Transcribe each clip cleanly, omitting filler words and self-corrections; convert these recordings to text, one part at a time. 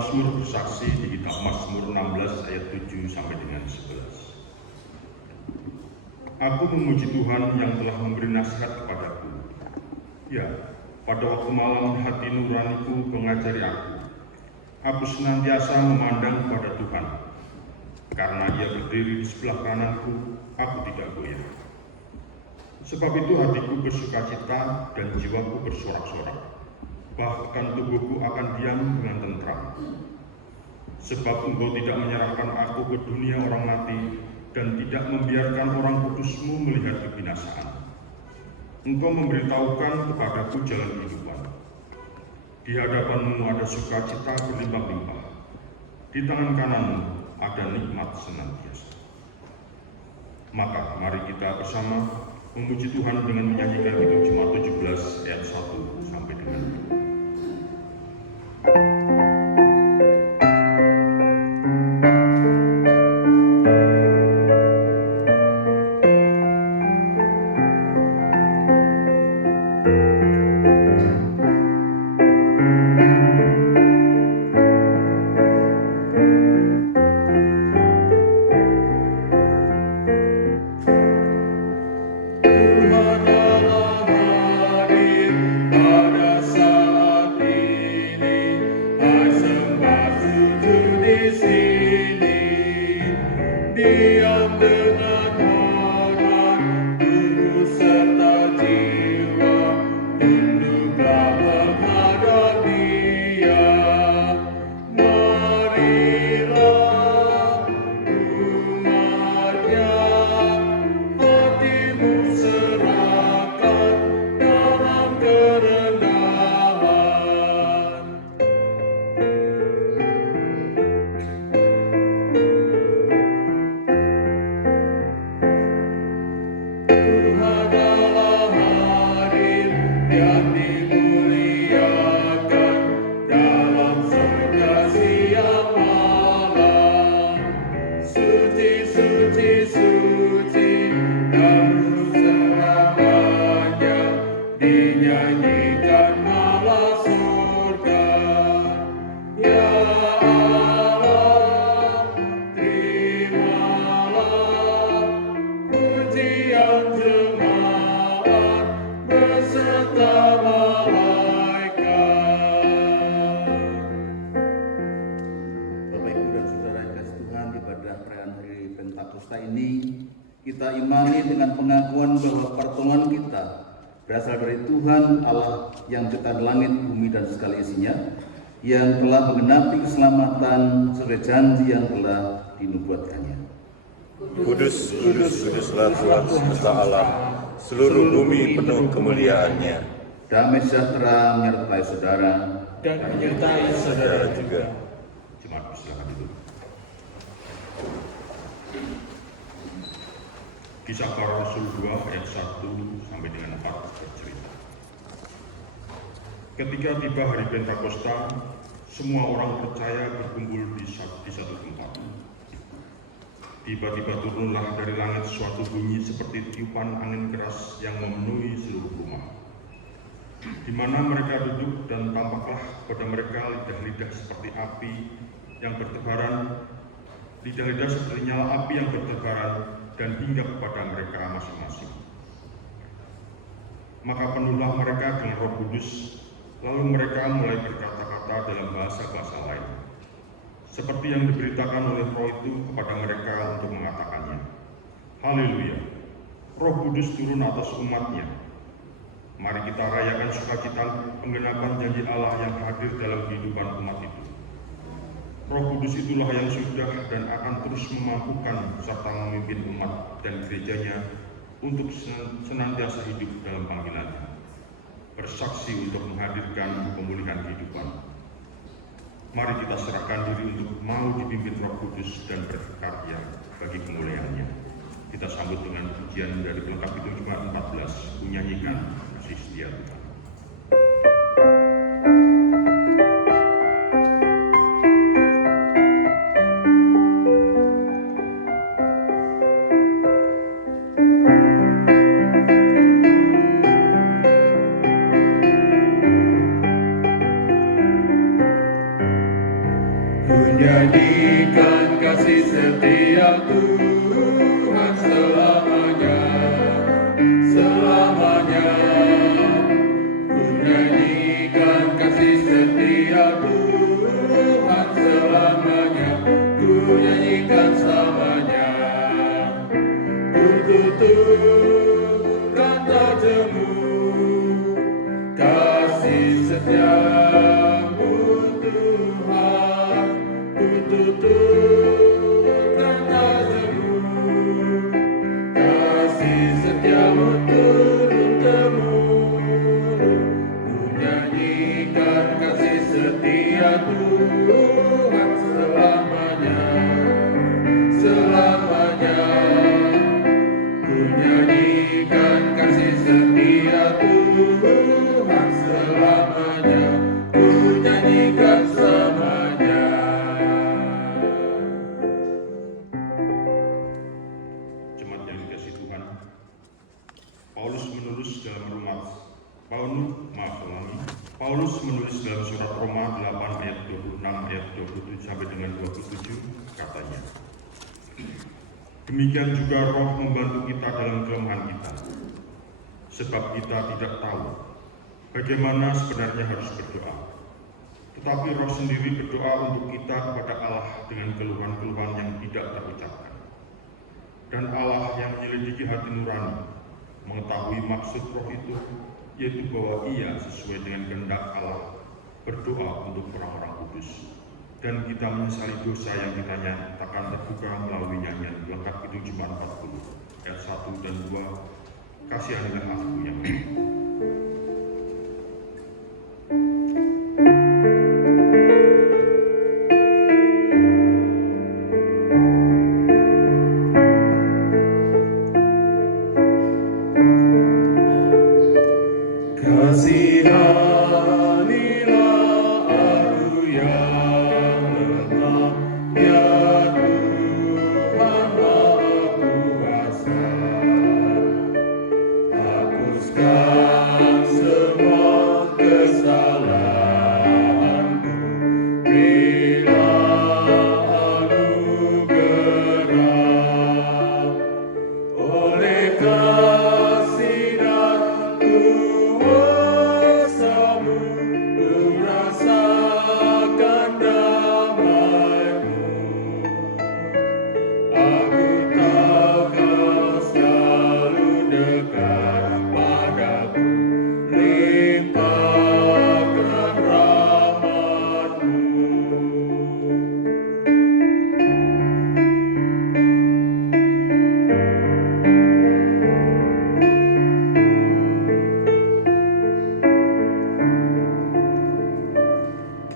pemazmur bersaksi di kitab Mazmur 16 ayat 7 sampai dengan 11. Aku memuji Tuhan yang telah memberi nasihat kepadaku. Ya, pada waktu malam hati nuraniku mengajari aku. Aku senantiasa memandang kepada Tuhan. Karena Ia berdiri di sebelah kananku, aku tidak goyah. Sebab itu hatiku bersukacita dan jiwaku bersorak-sorak. Bahkan tubuhku akan diam dengan tentram. Sebab Engkau tidak menyerahkan aku ke dunia orang mati dan tidak membiarkan orang kudus-Mu melihat kebinasaan. Engkau memberitahukan kepadaku jalan kehidupan. Di hadapan-Mu ada sukacita berlimpah-limpah. Di tangan kanan-Mu ada nikmat senantiasa. Maka mari kita bersama memuji Tuhan dengan menyanyikan Kidung Jemaat 17 ayat 1 sampai dengan 2. Kita imani dengan pengakuan bahwa pertolongan kita berasal dari Tuhan Allah yang menciptakan langit, bumi, dan segala isinya, yang telah menggenapi keselamatan sesuai janji yang telah dinubuatkannya. Kudus, kudus, kuduslah Tuhan semesta alam, seluruh bumi penuh kemuliaan-Nya. Damai sejahtera menyertai saudara dan menyertai saudara juga. Jemaat silakan duduk. Kisah Para Rasul 2 ayat 1 sampai dengan 4 bercerita. Ketika tiba hari Pentakosta, semua orang percaya berkumpul di satu tempat. Tiba-tiba turunlah dari langit suatu bunyi seperti tiupan angin keras yang memenuhi seluruh rumah. Di mana mereka duduk, dan tampaklah kepada mereka lidah-lidah seperti api yang bertebaran, lidah-lidah seperti nyala api yang bertebaran, dan hinggap kepada mereka masing-masing. Maka penuhlah mereka dengan Roh Kudus, lalu mereka mulai berkata-kata dalam bahasa-bahasa lain, seperti yang diberitakan oleh Roh itu kepada mereka untuk mengatakannya. Haleluya! Roh Kudus turun atas umat-Nya. Mari kita rayakan sukacita penggenapan janji Allah yang hadir dalam kehidupan umat itu. Roh Kudus itulah yang sudah dan akan terus memampukan serta memimpin umat dan gerejanya untuk senantiasa hidup dalam panggilannya, bersaksi untuk menghadirkan pemulihan kehidupan. Mari kita serahkan diri untuk mau dipimpin Roh Kudus dan berkarya bagi kemuliaan-Nya. Kita sambut dengan pujian dari pelengkap Kidung Jemaat 14, menyanyikan Kasih Setia Tuhan. Ku nyanyikan kasih setia Tuhan selamanya, selamanya. Ku nyanyikan kasih setia Tuhan selamanya, ku nyanyikan selamanya. Ku tuturkan tak jemu kasih setiamu Tuhan. Ku tuturkan tak jemu kasih setiamu turun temurun. Ku nyanyikan kasih setia Tuhan selamanya, selamanya. Ku nyanyikan kasih setia Tuhan selamanya, ku nyanyikan selamanya. Jemaat yang dikasihi Tuhan, Paulus menulis dalam surat Roma 8 ayat 26 ayat 27 sampai dengan 27 katanya, demikian juga Roh membantu kita dalam kelemahan kita, sebab kita tidak tahu bagaimana sebenarnya harus berdoa. Tetapi Roh sendiri berdoa untuk kita kepada Allah dengan keluhan-keluhan yang tidak terucapkan. Dan Allah yang menyelidiki hati nurani mengetahui maksud Roh itu, yaitu bahwa Ia sesuai dengan kehendak Allah berdoa untuk orang-orang kudus. Dan kita menyesali dosa yang kita nyatakan terbuka melalui nyanyian lengkap Kidung Jemaat 40 ayat 1 dan 2. Kasihanilah aku yang kasihanilah aku yang lemah, ya Tuhan Maha Kuasa. Hapuskan semua kesalahanku, berilah anugerah. Oleh kasih dan kuasa-Mu, ku rasakan damai-Mu. Aku tahu Kau selalu dekat padaku, limpahkan rahmat-Mu.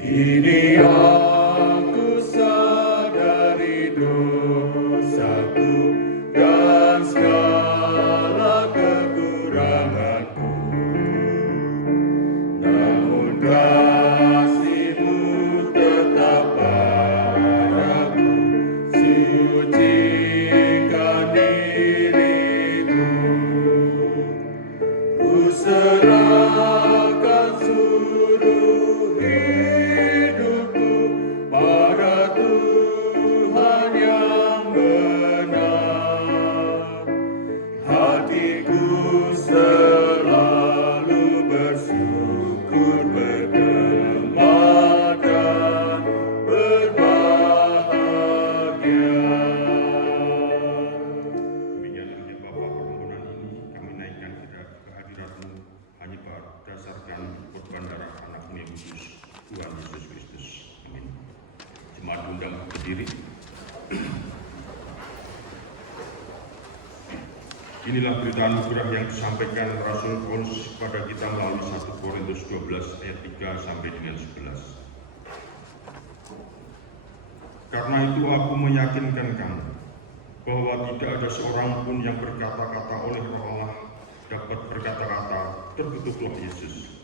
Kini aku sadari dosaku dan segala kekuranganku. Namun kasih-Mu tetap padaku, sucikan diriku. Ku serahkan seluruh hidupku pada Tuhan yang benar. Hatiku selalu bersyukur, bergema dan berbahagia. demikianlah ya Bapa, permohonan ini kami naikkan ke hadirat-Mu hanya berdasarkan korban darah anak-Mu yang kudus, Tuhan Yesus Kristus. Amin. Jemaat undang berdiri. Inilah berita anugerah yang disampaikan Rasul Paulus kepada kita melalui 1 Korintus 12 ayat 3 sampai dengan 11. Karena itu aku meyakinkan kamu bahwa tidak ada seorang pun yang berkata-kata oleh Roh Allah dapat berkata-kata terkutuklah Yesus,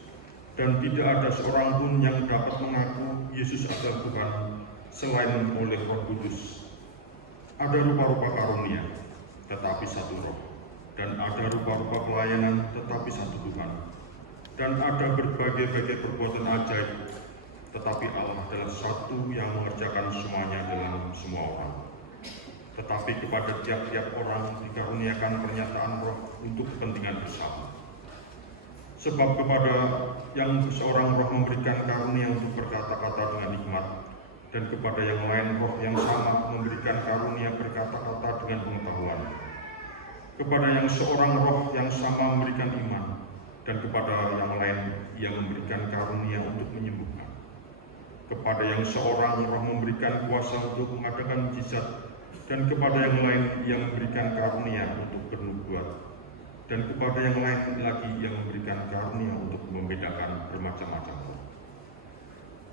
dan tidak ada seorang pun yang dapat mengaku Yesus adalah Tuhan selain oleh Roh Kudus. Ada rupa-rupa karunia, tetapi satu Roh. Dan ada rupa-rupa pelayanan, tetapi satu Tuhan. Dan ada berbagai-bagai perbuatan ajaib, tetapi Allah adalah satu yang mengerjakan semuanya dalam semua orang. Tetapi kepada tiap-tiap orang dikaruniakan pernyataan roh untuk kepentingan bersama. Sebab kepada yang seorang roh memberikan karunia untuk berkata-kata dengan hikmat, dan kepada yang lain roh yang sama memberikan karunia berkata-kata dengan pengetahuan. Kepada yang seorang roh yang sama memberikan iman, dan kepada yang lain yang memberikan karunia untuk menyembuhkan. Kepada yang seorang roh memberikan kuasa untuk mengadakan mujizat, dan kepada yang lain yang memberikan karunia untuk bernubuat, dan kepada yang lain lagi yang memberikan karunia untuk membedakan bermacam-macam roh.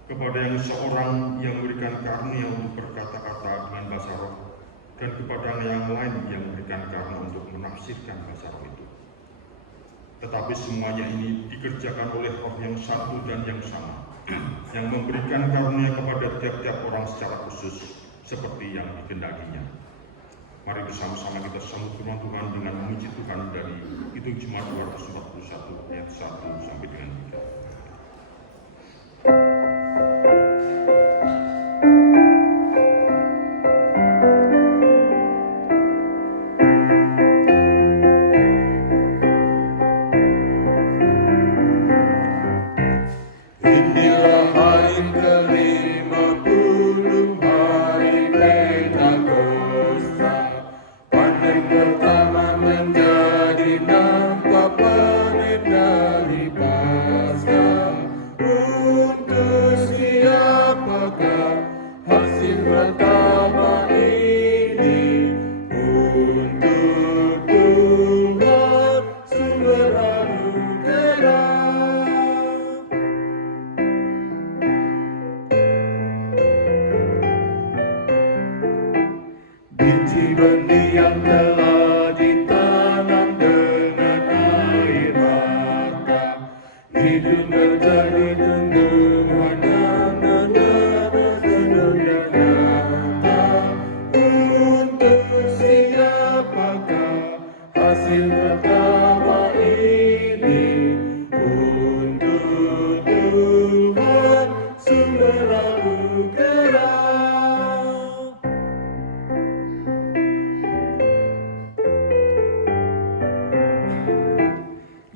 Kepada yang seorang yang memberikan karunia untuk berkata-kata dengan bahasa roh, dan kepada yang lain yang memberikan karunia untuk menafsirkan bahasa roh itu. Tetapi semuanya ini dikerjakan oleh roh yang satu dan yang sama, yang memberikan karunia kepada tiap-tiap orang secara khusus, seperti yang dikehendakinya. Mari bersama-sama kita sambut firman Tuhan dengan memuji Tuhan dari Kidung Jemaat 241 ayat 1 sampai dengan 3. Inilah hari ke-50, hari Pentakosta. Panen pertama menjadi nampak panen dari Paskah. Untuk siapakah hasil pertama ini? Untuk Tuhan sumber anugerah. Biji benih yang telah ditanam dengan air mata, hidup menjadi tumbuhan yang sedunia nyata. Untuk siapakah hasil pertama ini? Untuk Tuhan sumber anugerah.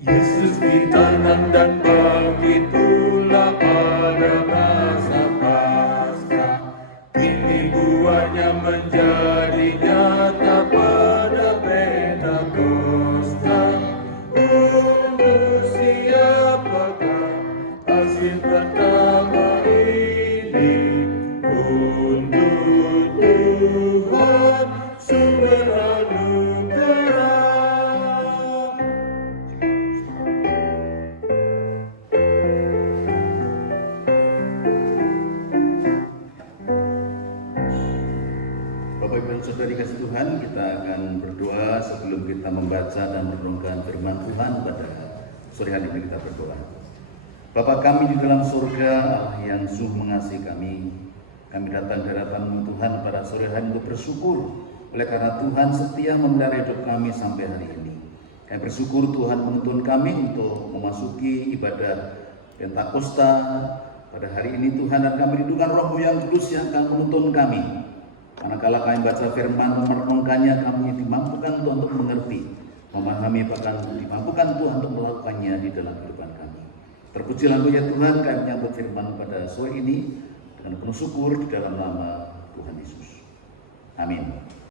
Yesus ditanam dan begitulah pada masa Paskah. Kini buahnya menjadi nyata pada Pentakosta. Untuk siapakah hasil pertama ini? Untuk Tuhan sumber anugerah. Bapak Ibu dan Saudara dikasih Tuhan, kita akan berdoa sebelum kita membaca dan merenungkan firman Tuhan pada sore hari ini. Kita berdoa. Bapa kami di dalam surga, Allah yang sungguh mengasihi kami datang di hadapan-Mu Tuhan pada sore hari untuk bersyukur oleh karena Tuhan setia memelihara hidup kami sampai hari ini. Kami bersyukur Tuhan menuntun kami untuk memasuki ibadah Pentakosta pada hari ini Tuhan, dan kami rindukan Roh-Mu yang kudus yang akan menuntun kami. Manakala kami baca firman, merenungkannya, kami dimampukan Tuhan untuk mengerti, memahami, bahkan dimampukan Tuhan untuk melakukannya di dalam kehidupan kami. Terpujilah Engkau ya Tuhan, kami menyambut firman pada sore ini dengan penuh syukur di dalam nama Tuhan Yesus. Amin.